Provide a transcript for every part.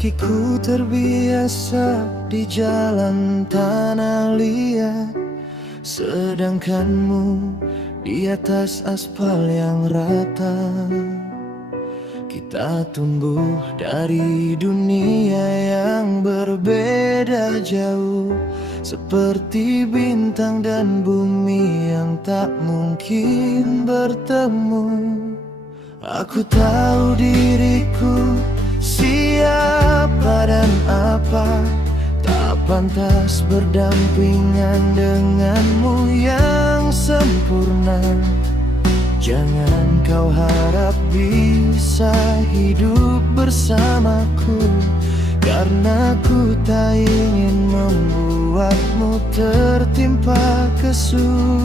Kakiku terbiasa di jalan tanah liat, sedangkanmu di atas aspal yang rata. Kita tumbuh dari dunia yang berbeda jauh, seperti bintang dan bumi yang tak mungkin bertemu. Aku tahu diriku siapa dan apa, tak pantas berdampingan denganmu yang sempurna. Jangan kau harap bisa hidup bersamaku, karena ku tak ingin membuatmu tertimpa kesusahan.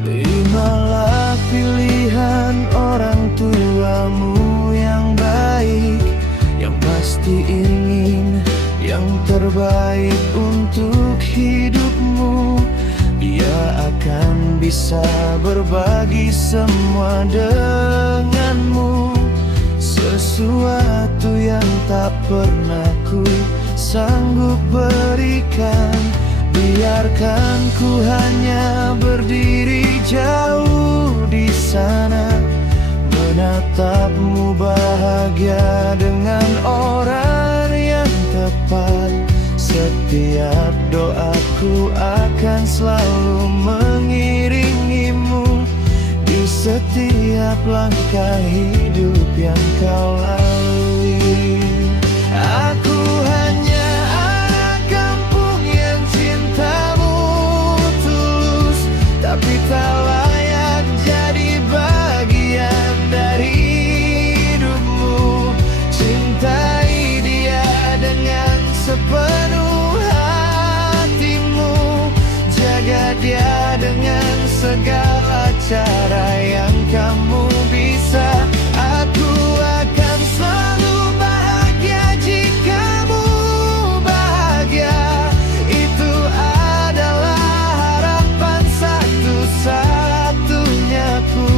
Terimalah pilihan orang tuamu yang baik, yang pasti ingin yang terbaik untuk hidupmu. Dia akan bisa berbagi semua denganmu, sesuatu yang tak pernah ku sanggup berikan. Biarkan ku hanya berdiri jauh di sana, menatapmu bahagia dengan orang yang tepat. Setiap doaku akan selalu mengiringimu di setiap langkah hidup yang kau lalui. Aku hanya anak kampung yang cintamu tulus, tapi tak layak jadi bagian dari hidupmu. Cintai dia dengan sepenuh hatimu, jaga dia dengan segala cara yang kamu bisa. Aku akan selalu bahagia jikamu bahagia. Itu adalah harapan satu-satunya ku.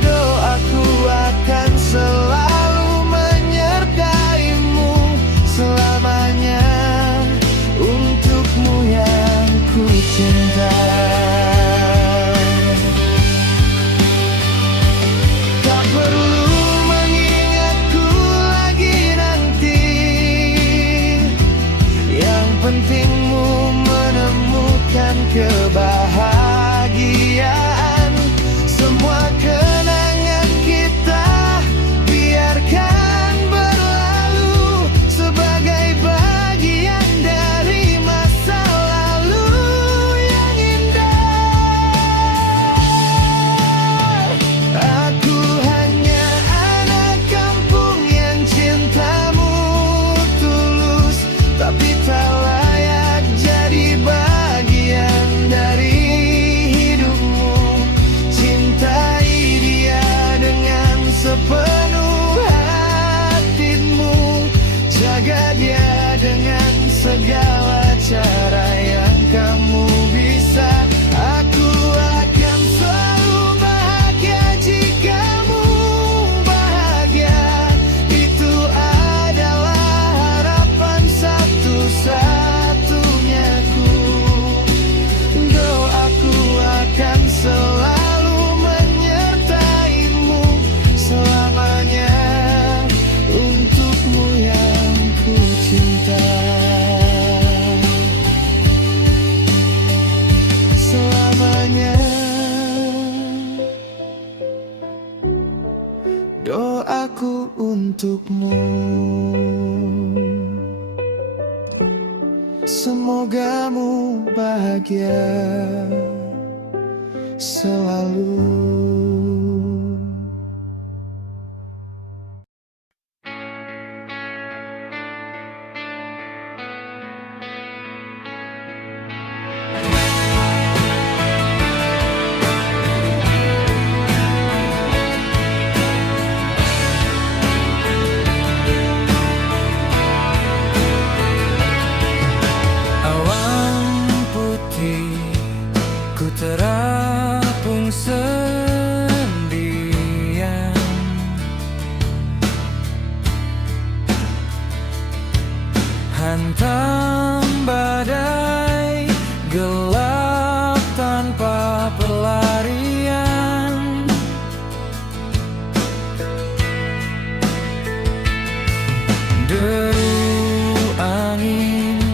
Doaku akan selalu menyertaimu selamanya, untukmu yang ku cinta. Tak perlu mengingatku lagi nanti, yang pentingmu menemukan kebahagiaan. Semua kenangan kita biarkan berlalu sebagai bagian dari masa lalu yang indah. Aku hanya anak kampung yang cintamu tulus, tapi tak layak jadi bagian dari hidupmu. Cintai dia dengan sepenuh hatimu, jaga dia dengan segala cara yang kamu bisa. Aku akan selalu bahagia jikamu bahagia. Itu adalah harapan satu-satunya ku. Doaku akan selalu menyertaimu selamanya, untukmu yang ku cinta. Selamanya doaku untukmu, semogamu bahagia selalu. Awan putih ku terapung hantam badai gelap tanpa pelarian. Deru angin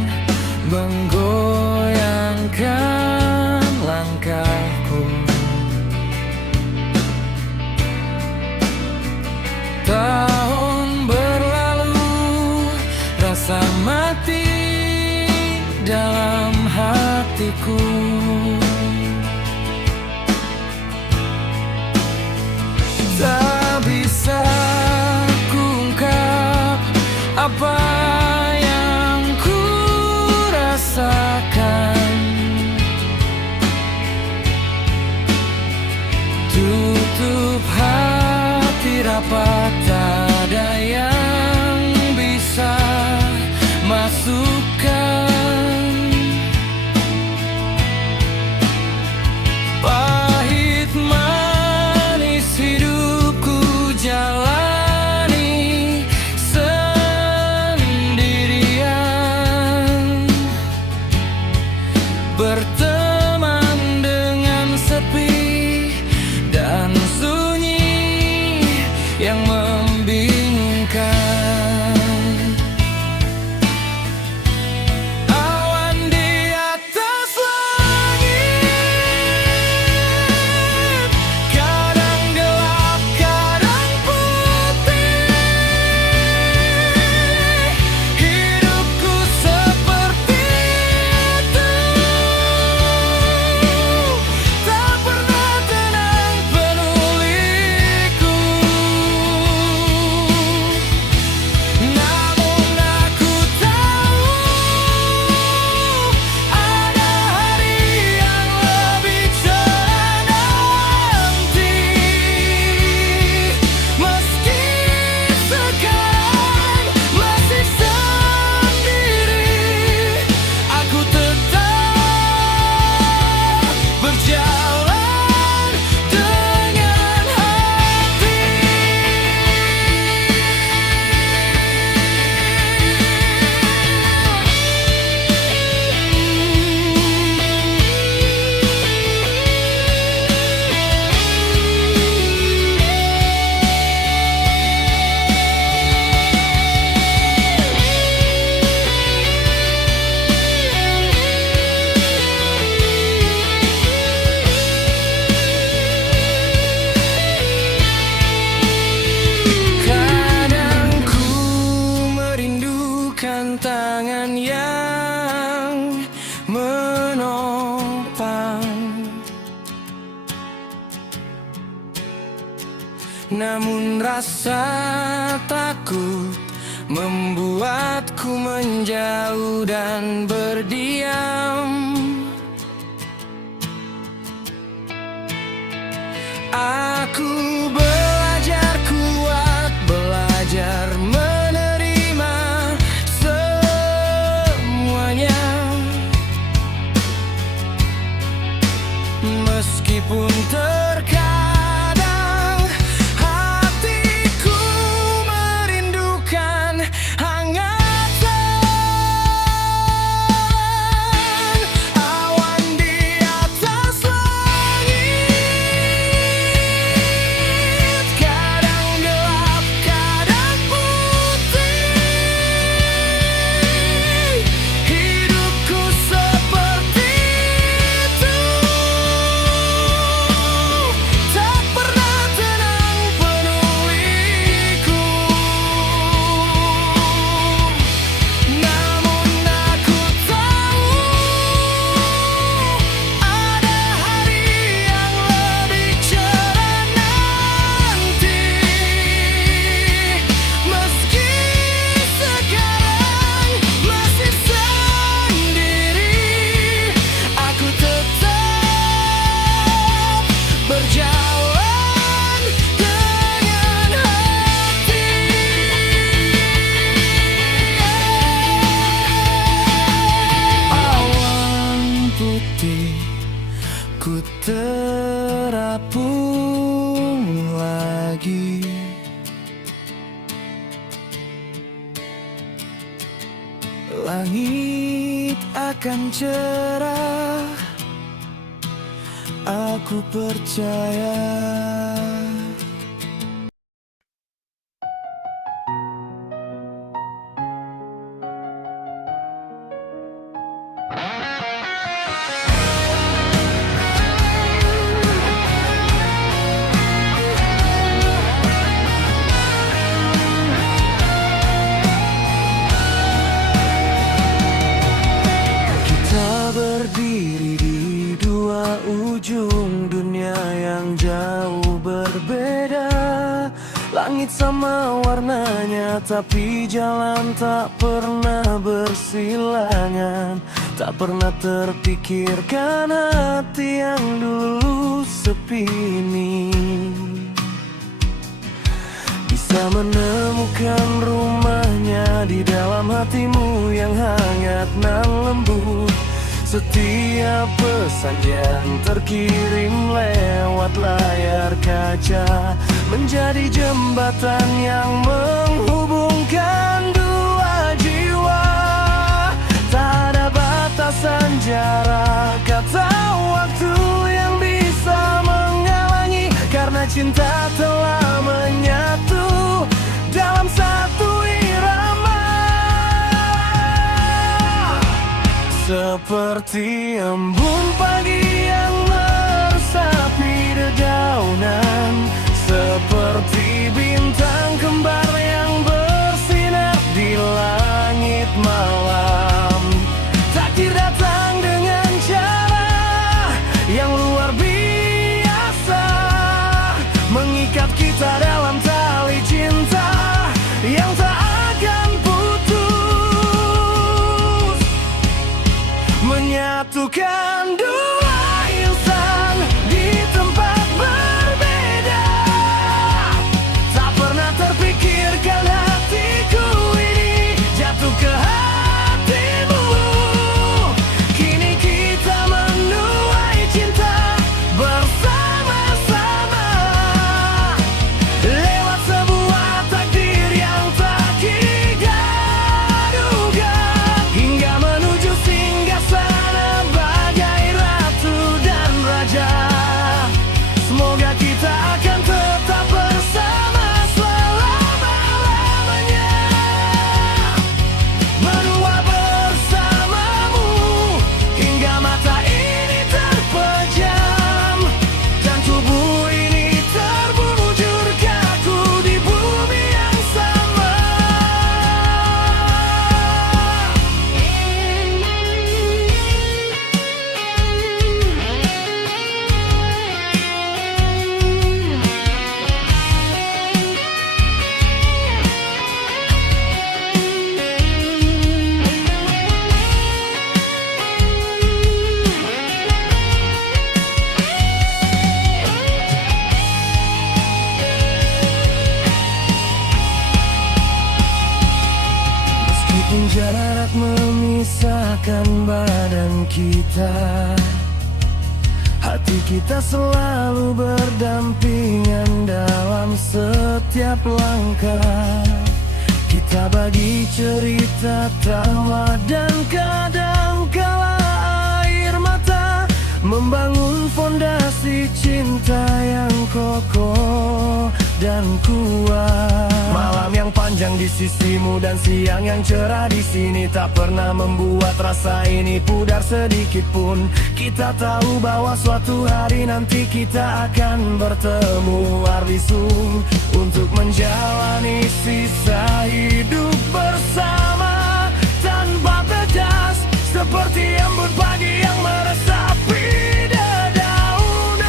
menggoyangkan langkahku. Tahun berlalu, rasa mati dalam hatiku. Tak bisa kuungkap apa yang ku rasakan. Tutup hati rapat, tak ada yang bisa masukkan. Pahit manis hidupku jalani sendirian, berteman dengan sepi dan sunyi yang membingungkan. Awan di atas langit, kadang gelap, kadang putih. Hidupku seperti itu, tak pernah tenang penuliku. Namun aku tahu ada hari yang lebih cerah nanti. Meski sekarang masih sendiri, aku tetap berjalan dengan hati. Kadang ku merindukan tangan yang menopang, namun rasa takut membuatku menjauh dan berdiam. Aku belajar kuat, belajar menerima semuanya. Meskipun terkadang hatiku merindukan hangatan Langit akan cerah, aku percaya. Kita berdiri di dua ujung dunia yang jauh berbeda. Langit sama warnanya, tapi jalan tak pernah bersilangan. Tak pernah terpikirkan hati yang dulu sepi ini bisa menemukan rumahnya di dalam hatimu yang hangat nan lembut. Setiap pesan yang terkirim lewat layar kaca menjadi jembatan yang menghubungkan dua jiwa. Tak ada batasan jarak atau waktu yang bisa menghalangi, karena cinta telah menyatu dalam satu irama. Seperti embun pagi yang meresapi dedaunan, seperti bintang kembar yang bersinar di langit malam. Takdir datang dengan cara yang luar biasa, mengikat kita dalam tali cinta yang tak akan putus, menyatukan dua insan di tempat berbeda. Tak pernah terpikirkan hatiku ini jatuh ke hatimu. Kini kita menuai cinta bersama-sama lewat sebuah takdir yang tak kita-duga, hingga menuju singgasana bagai ratu dan raja. Semoga kita akan tetap bersama selama-lamanya, menua bersamamu hingga mata ini terpejam dan tubuh ini terbujur kaku di bumi yang sama. Meskipun jarak memisahkan badan kita, hati kita selalu berdampingan dalam setiap langkah. Kita bagi cerita tawa dan kadang kala air mata, membangun fondasi cinta yang kokoh dan kuat. Malam yang panjang di sisimu dan siang yang cerah di sini tak pernah membuat rasa ini pudar sedikit pun. Kita tahu bahwa suatu hari nanti kita akan bertemu arwisung untuk menjalani sisa hidup bersama tanpa batas, seperti embun pagi yang meresapi dedaunan,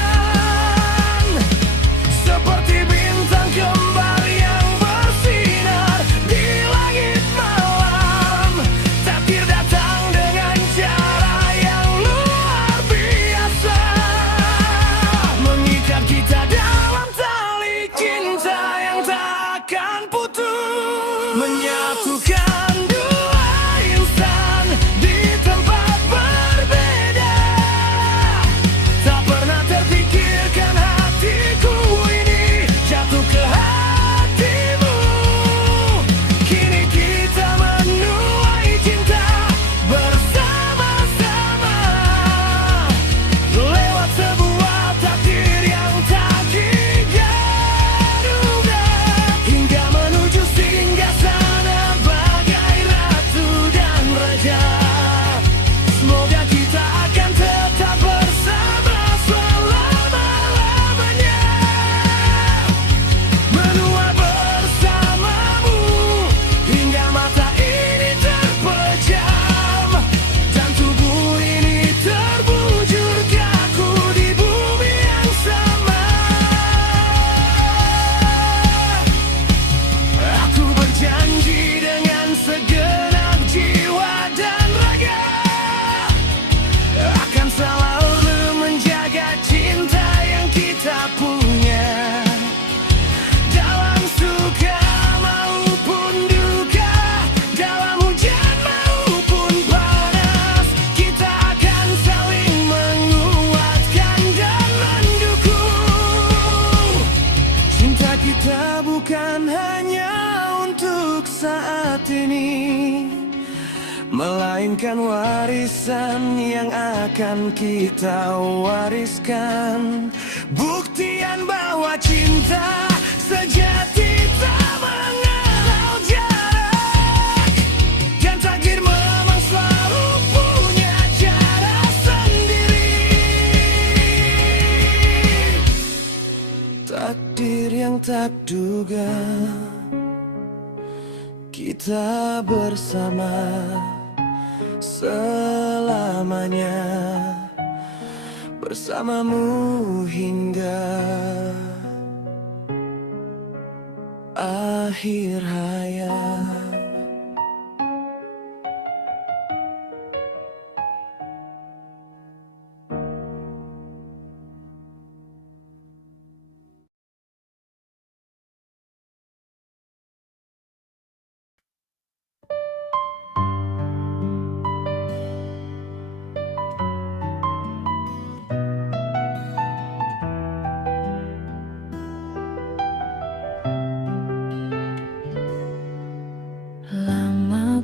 seperti bintang kembar yang bersinar di langit malam. Takdir datang dengan cara yang luar biasa, mengikat kita dalam tali cinta yang tak akan putus, menyatukan melainkan warisan yang akan kita wariskan. Buktian bahwa cinta sejati tak mengenal jarak, dan takdir memang selalu punya cara sendiri. Takdir yang tak duga, kita bersama selamanya, bersamamu hingga akhir hayat.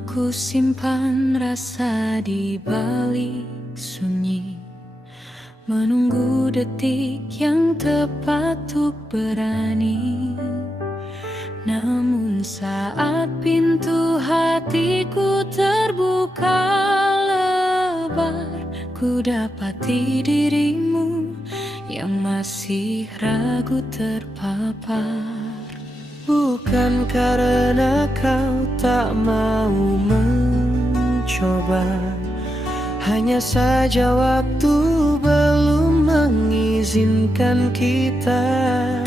Ku simpan rasa di balik sunyi, menunggu detik yang tepat untuk berani. Namun saat pintu hatiku terbuka lebar, ku dapati dirimu yang masih ragu terpapar. Bukan karena kau tak mau mencoba, hanya saja waktu belum mengizinkan kita.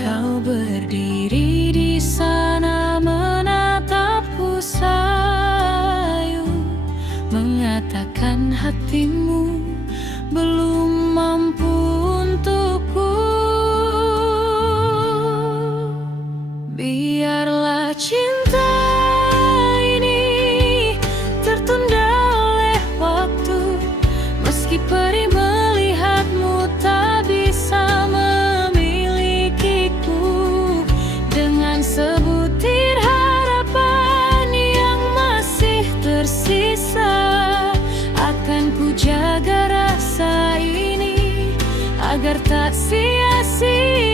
Kau berdiri di sana menatapku sayu, mengatakan hatimu belum mampu untukku. Biarlah cinta ini tertunda oleh waktu, meski perih melihatmu tak bisa memilikiku. Dengan sebutir harapan yang masih tersisa, akan ku jaga rasa ini agar tak sia-sia.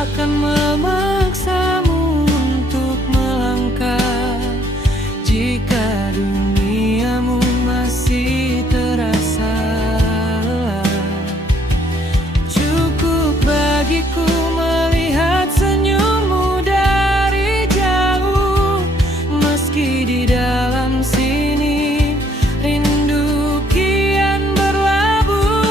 Akan memaksamu untuk melangkah jika duniamu masih terasa lelah. Cukup bagiku melihat senyummu dari jauh, meski di dalam sini rindu kian berlabuh.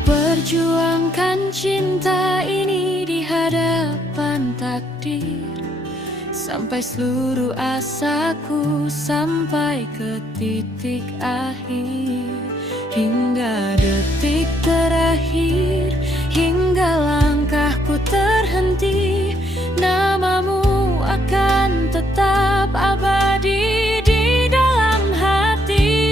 Perjuangkan cinta ini di hadapan takdir, sampai seluruh asaku sampai ke titik akhir. Hingga detik terakhir, hingga langkahku terhenti, namamu akan tetap abadi di dalam hati.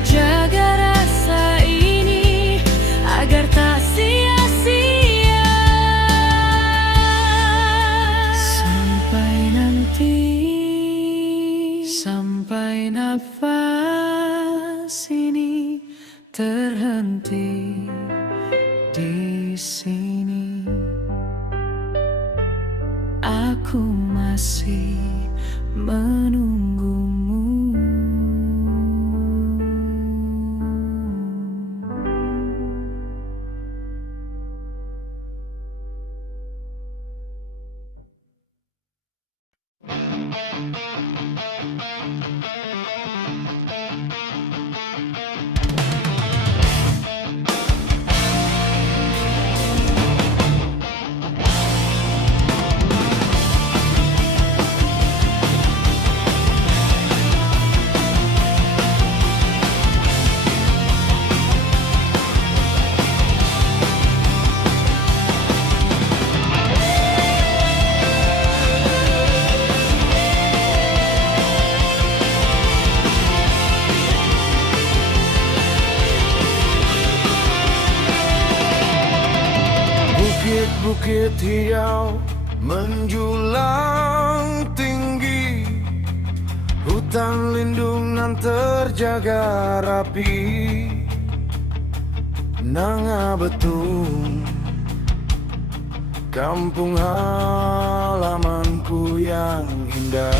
Jaga rasa ini agar tak sia-sia. Sampai nanti, sampai nafas ini terhenti di sini, aku masih menunggumu. bukit hijau menjulang tinggi, hutan lindung nan terjaga rapi. Nanga Betung, kampung halamanku yang indah.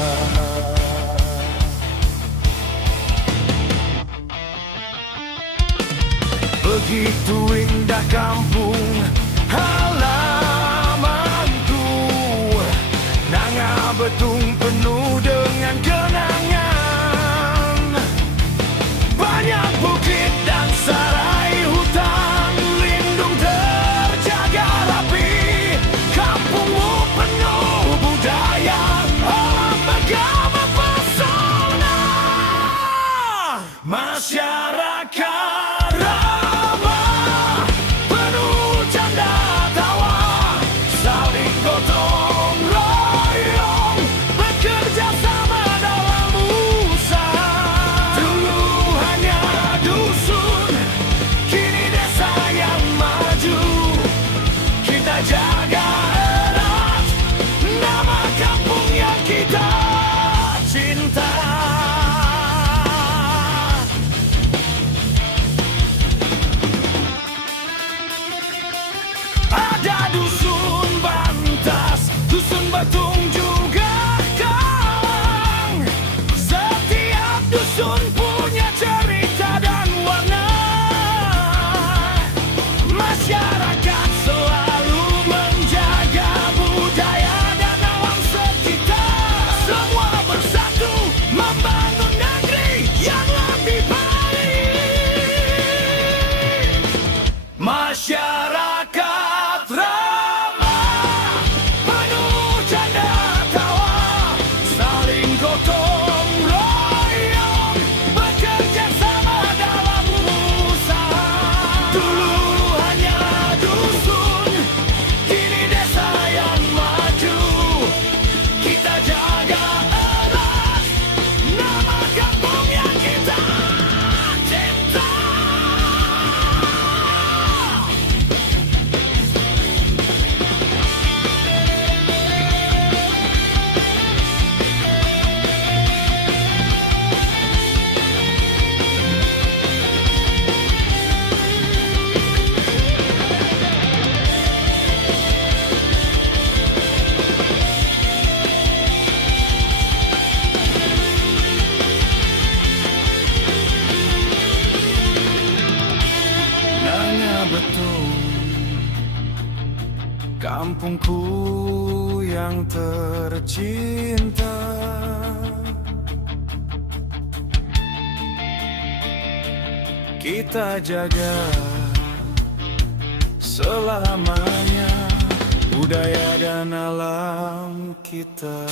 Begitu indah kampung halamanku, Nanga Betung penuh dengan kenangan. Banyak bukit dan sarai, hutan lindung terjaga rapi. Kampungmu penuh budaya, alam megah mempesona. Masyarakat ramah, penuh canda tawa, saling gotong royong, bekerja sama dalam usaha. Dulu hanya dusun, kini desa yang maju. Kita jaga erat nama kampung yang kita cinta. Ada dusun Bantas, dusun Betung juga Kalang. Setiap dusun punya cerita dan warna. Masyarakat selalu menjaga budaya dan alam sekitar. Semua bersatu membangun negeri yang lebih baik. Masyarakat ramah, penuh canda tawa, saling gotong royong, bekerja sama dalam usaha. Dulu hanya dusun, kini desa yang maju. Kita jaga erat nama kampung yang kita cinta. Nanga Betung, kampungku yang tercinta. Kita jaga selamanya budaya dan alam kita.